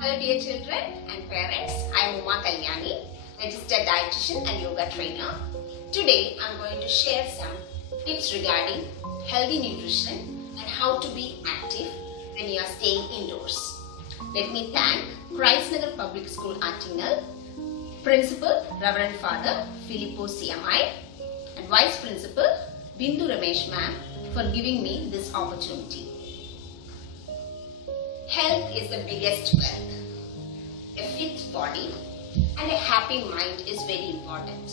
Hello dear children and parents, I am Uma Kalyani, registered dietitian and yoga trainer. Today I am going to share some tips regarding healthy nutrition and how to be active when you are staying indoors. Let me thank Christ Nagar Public School Attingal, Principal Reverend Father Filippo CMI and Vice Principal Bindu Ramesh ma'am for giving me this opportunity. Health is the biggest wealth. A fit body and a happy mind is very important.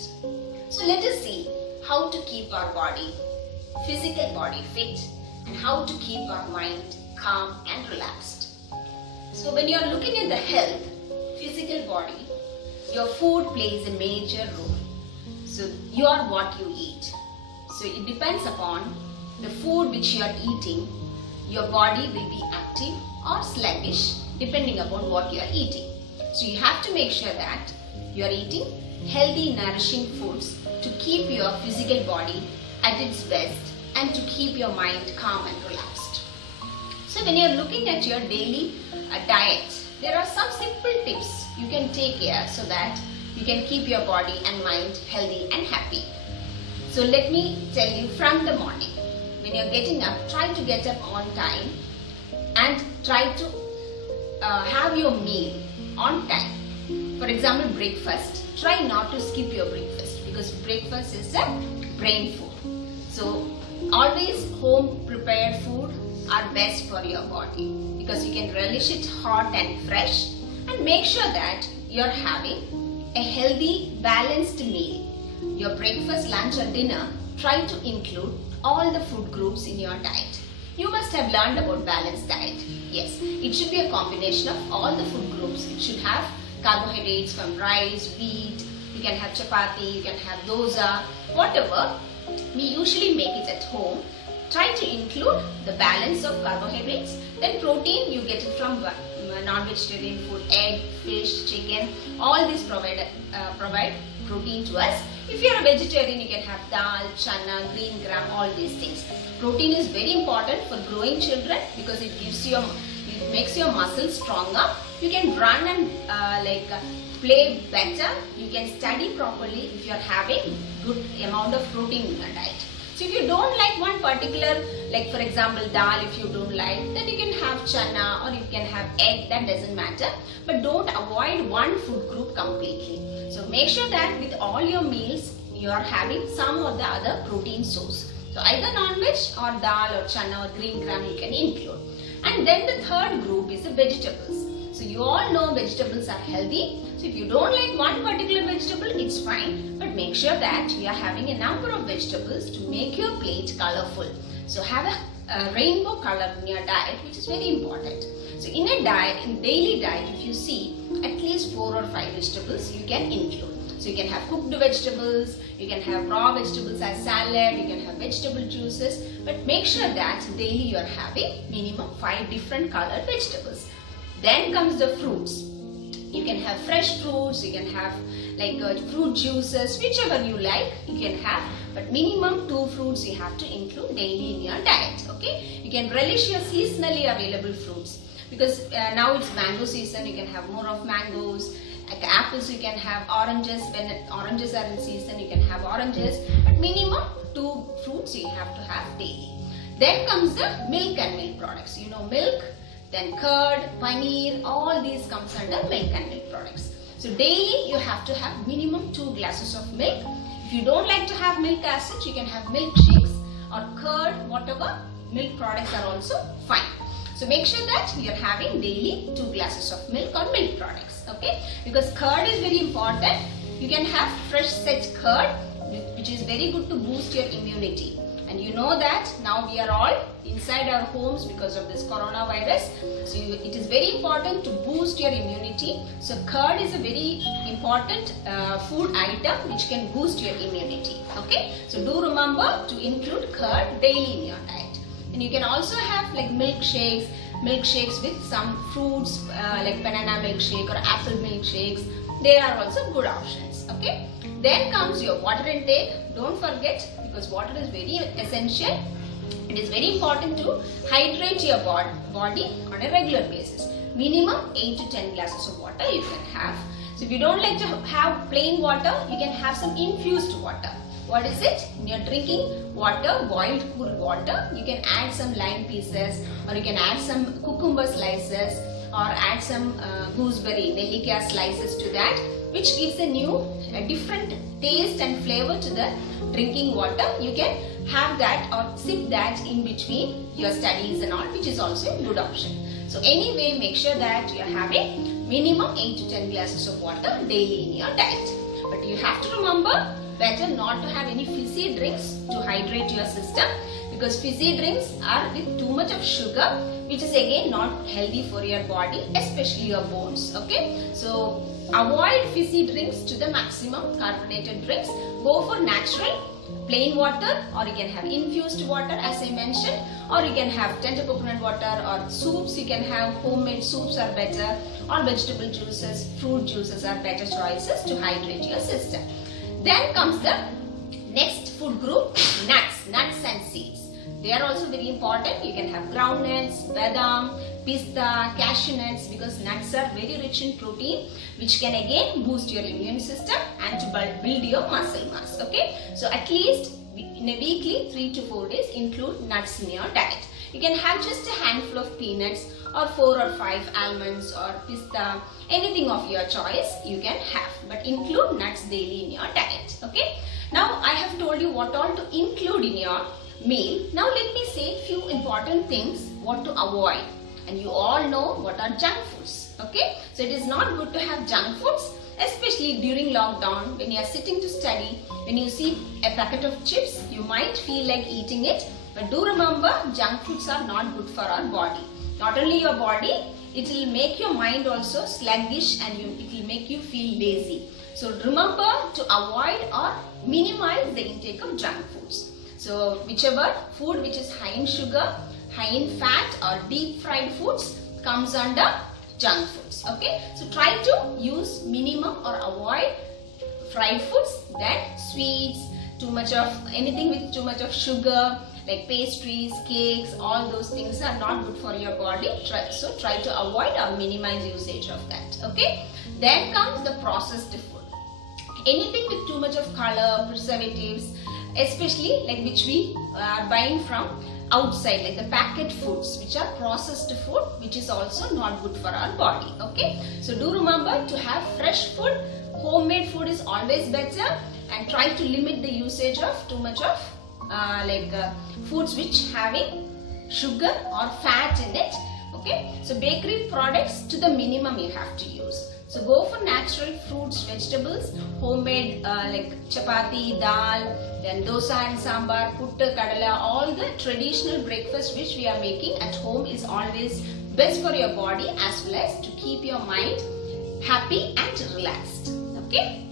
So let us see how to keep our physical body fit and how to keep our mind calm and relaxed. So when you are looking at the health, physical body, your food plays a major role. So you are what you eat. So it depends upon the food which you are eating, your body will be active or sluggish depending upon what you are eating. So you have to make sure that you are eating healthy, nourishing foods to keep your physical body at its best and to keep your mind calm and relaxed. So when you are looking at your daily diet, there are some simple tips you can take care so that you can keep your body and mind healthy and happy. So let me tell you from the morning. When you are getting up, try to get up on time and try to have your meal on time. For example, breakfast. Try not to skip your breakfast because breakfast is a brain food. So always home prepared food are best for your body because you can relish it hot and fresh, and make sure that you are having a healthy, balanced meal. Your breakfast, lunch or dinner, try to include all the food groups in your diet. You must have learned about balanced diet. Yes, it should be a combination of all the food groups. It should have carbohydrates from rice, wheat, you can have chapati, you can have dosa, whatever. We usually make it at home. Try to include the balance of carbohydrates. Then protein, you get it from non-vegetarian food, egg, fish, chicken. All these provide protein to us. If you are a vegetarian, you can have dal, chana, green gram, all these things. Protein is very important for growing children because it makes your muscles stronger. You can run and play better. You can study properly if you are having good amount of protein in your diet. So if you don't like one particular, like for example dal, if you don't like, then you can have chana or you can have egg, that doesn't matter. But don't avoid one food group completely. So make sure that with all your meals, you are having some or the other protein source. So either non-veg or dal or chana or green gram you can include. And then the third group is the vegetables. So you all know vegetables are healthy. So if you don't like one particular vegetable, it's fine. But make sure that you are having a number of vegetables to make your plate colorful. So have a rainbow color in your diet, which is very important. So in a diet, in daily diet, if you see at least 4 or 5 vegetables you can include. So you can have cooked vegetables, you can have raw vegetables as salad, you can have vegetable juices. But make sure that daily you are having minimum 5 different colored vegetables. Then comes the fruits. You can have fresh fruits, you can have fruit juices, whichever you like, you can have. But minimum 2 fruits you have to include daily in your diet. Okay? You can relish your seasonally available fruits. Because now it's mango season, you can have more of mangoes. Like apples you can have, oranges, when oranges are in season you can have oranges, but minimum 2 fruits you have to have daily. Then comes the milk and milk products. You know milk, then curd, paneer, all these comes under milk and milk products. So daily you have to have minimum 2 glasses of milk. If you don't like to have milk as such, you can have milkshakes or curd, whatever milk products are also fine. So make sure that you are having daily 2 glasses of milk or milk products, okay? Because curd is very important. You can have fresh set curd, which is very good to boost your immunity. And you know that now we are all inside our homes because of this coronavirus. So it is very important to boost your immunity. So curd is a very important food item which can boost your immunity, okay? So do remember to include curd daily in your diet. And you can also have like milkshakes with some fruits like banana milkshake or apple milkshakes. They are also good options, okay? Then comes your water intake. Don't forget, because water is very essential. It is very important to hydrate your body on a regular basis. Minimum 8 to 10 glasses of water you can have. So if you don't like to have plain water, you can have some infused water. What is it? When you are drinking water, boiled cool water, you can add some lime pieces, or you can add some cucumber slices, or add some gooseberry, nellika slices to that, which gives a different taste and flavor to the drinking water. You can have that or sip that in between your studies and all, which is also a good option. So anyway, make sure that you are having minimum 8 to 10 glasses of water daily in your diet. But you have to remember, better not to have any fizzy drinks to hydrate your system, because fizzy drinks are with too much of sugar, which is again not healthy for your body, especially your bones, okay? So avoid fizzy drinks to the maximum, carbonated drinks. Go for natural plain water, or you can have infused water as I mentioned, or you can have tender coconut water, or soups you can have, homemade soups are better, or vegetable juices, fruit juices are better choices to hydrate your system. Then comes the next food group, nuts and seeds. They are also very important. You can have groundnuts, badam, pista, cashew nuts, because nuts are very rich in protein, which can again boost your immune system and to build your muscle mass, okay? So at least in a weekly 3 to 4 days include nuts in your diet. You can have just a handful of peanuts, or 4 or 5 almonds or pista, anything of your choice you can have, but include nuts daily in your diet, okay? Now I have told you what all to include in your meal. Now let me say few important things what to avoid, and you all know what are junk foods, okay? So it is not good to have junk foods, especially during lockdown. When you are sitting to study, when you see a packet of chips, you might feel like eating it, but do remember, junk foods are not good for our body. Not only your body, it will make your mind also sluggish, and it will make you feel lazy. So remember to avoid or minimize the intake of junk foods. So whichever food which is high in sugar, high in fat, or deep fried foods comes under junk foods, okay? So try to use minimum or avoid fried foods, then sweets, anything with too much of sugar, like pastries, cakes, all those things are not good for your body. So try to avoid or minimize usage of that, okay? Then comes the processed food. Anything with too much of color, preservatives, especially like which we are buying from outside, like the packet foods which are processed food, which is also not good for our body, okay? So do remember to have fresh food. Homemade food is always better, and try to limit the usage of too much of foods which having sugar or fat in it, okay? So bakery products to the minimum you have to use. So go for natural fruits, vegetables, homemade like chapati, dal, then dosa and sambar, puttu, kadala, all the traditional breakfast which we are making at home is always best for your body, as well as to keep your mind happy and relaxed, okay?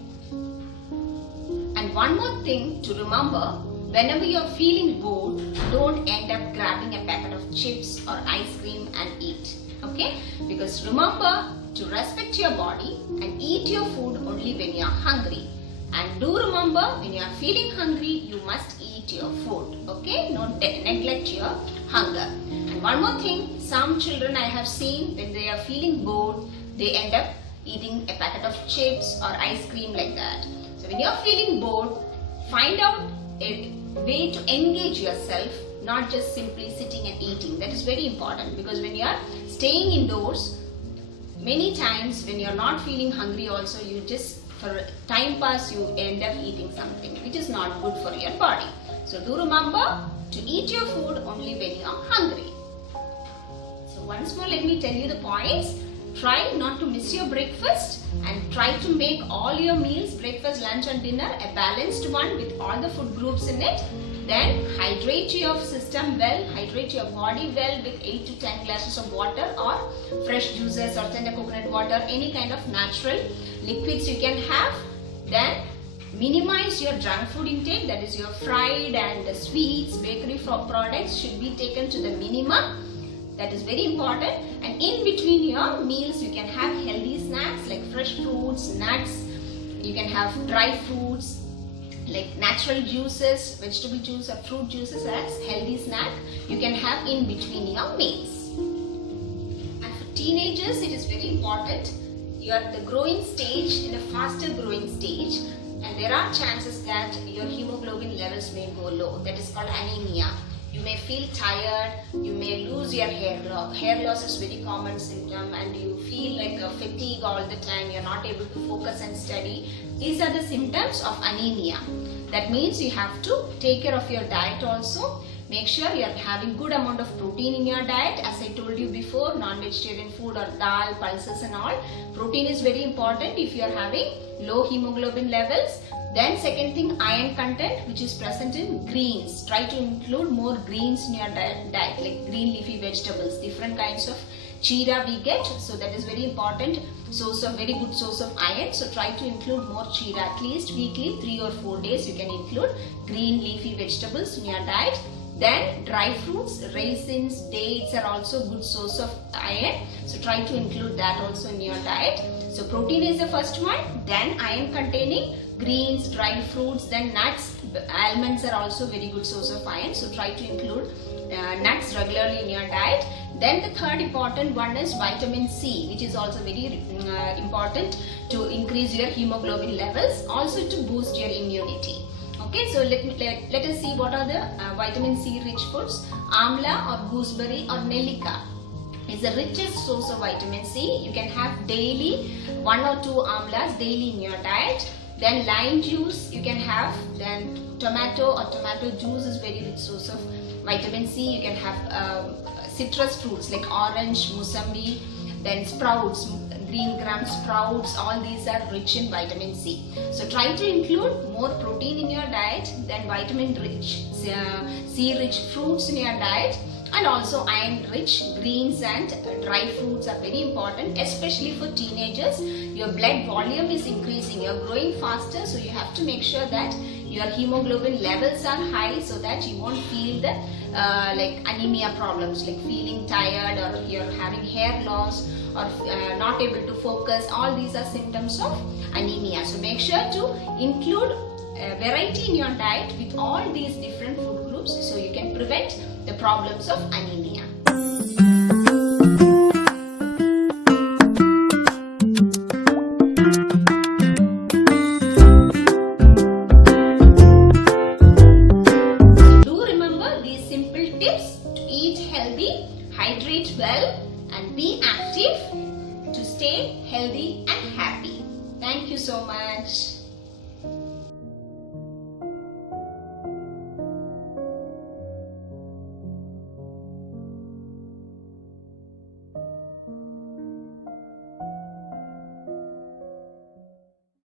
And one more thing to remember, whenever you are feeling bored, don't end up grabbing a packet of chips or ice cream and eat, okay? Because remember to respect your body and eat your food only when you are hungry. And do remember, when you are feeling hungry, you must eat your food, okay? Don't neglect your hunger. And one more thing, some children I have seen, when they are feeling bored, they end up eating a packet of chips or ice cream like that. So when you're feeling bored, find out a way to engage yourself, not just simply sitting and eating. That is very important, because when you are staying indoors, many times when you're not feeling hungry also, you just for time pass you end up eating something which is not good for your body. So do remember to eat your food only when you are hungry. So once more let me tell you the points. Try not to miss your breakfast and try to make all your meals, breakfast, lunch and dinner, a balanced one with all the food groups in it. Then hydrate your system well, hydrate your body well with 8 to 10 glasses of water or fresh juices or tender coconut water, any kind of natural liquids you can have. Then minimize your junk food intake, that is your fried and the sweets, bakery products should be taken to the minimum. That is very important. And in between your meals you can have healthy snacks like fresh fruits, nuts, you can have dry fruits like natural juices, vegetable juice or fruit juices as healthy snack you can have in between your meals. And for teenagers it is very important. You are at the growing stage, in a faster growing stage, and there are chances that your hemoglobin levels may go low. That is called anemia. You may feel tired, you may lose your hair loss. Hair loss is very common symptom, and you feel like a fatigue all the time, you're not able to focus and study. These are the symptoms of anemia. That means you have to take care of your diet also. Make sure you are having good amount of protein in your diet. As I told you before, non-vegetarian food or dal, pulses and all. Protein is very important if you are having low hemoglobin levels. Then second thing, iron content which is present in greens. Try to include more greens in your diet like green leafy vegetables, different kinds of chira we get, so that is very important source of, very good source of iron. So try to include more chira, at least weekly 3 or 4 days you can include green leafy vegetables in your diet. Then dry fruits, raisins, dates are also good source of iron, so try to include that also in your diet. So protein is the first one, then iron containing greens, dried fruits, then nuts, almonds are also very good source of iron, so try to include nuts regularly in your diet. Then the third important one is vitamin C, which is also very important to increase your hemoglobin levels, also to boost your immunity. Okay, so let us see what are the vitamin C rich foods. Amla or gooseberry or nellika is the richest source of vitamin C. You can have daily 1 or 2 amlas daily in your diet. Then lime juice you can have. Then tomato or tomato juice is very rich source of vitamin C. You can have citrus fruits like orange, musambi. Then sprouts, green gram sprouts, all these are rich in vitamin C. So try to include more protein in your diet, then vitamin rich, C rich fruits in your diet, and also iron rich greens and dry fruits are very important, especially for teenagers. Your blood volume is increasing, you are growing faster, so you have to make sure that your hemoglobin levels are high so that you won't feel the like anemia problems like feeling tired or you're having hair loss or not able to focus. All these are symptoms of anemia. So make sure to include variety in your diet with all these different food groups so you can prevent the problems of anemia. Do remember these simple tips to eat healthy, hydrate well, and be active to stay healthy and happy. Thank you so much.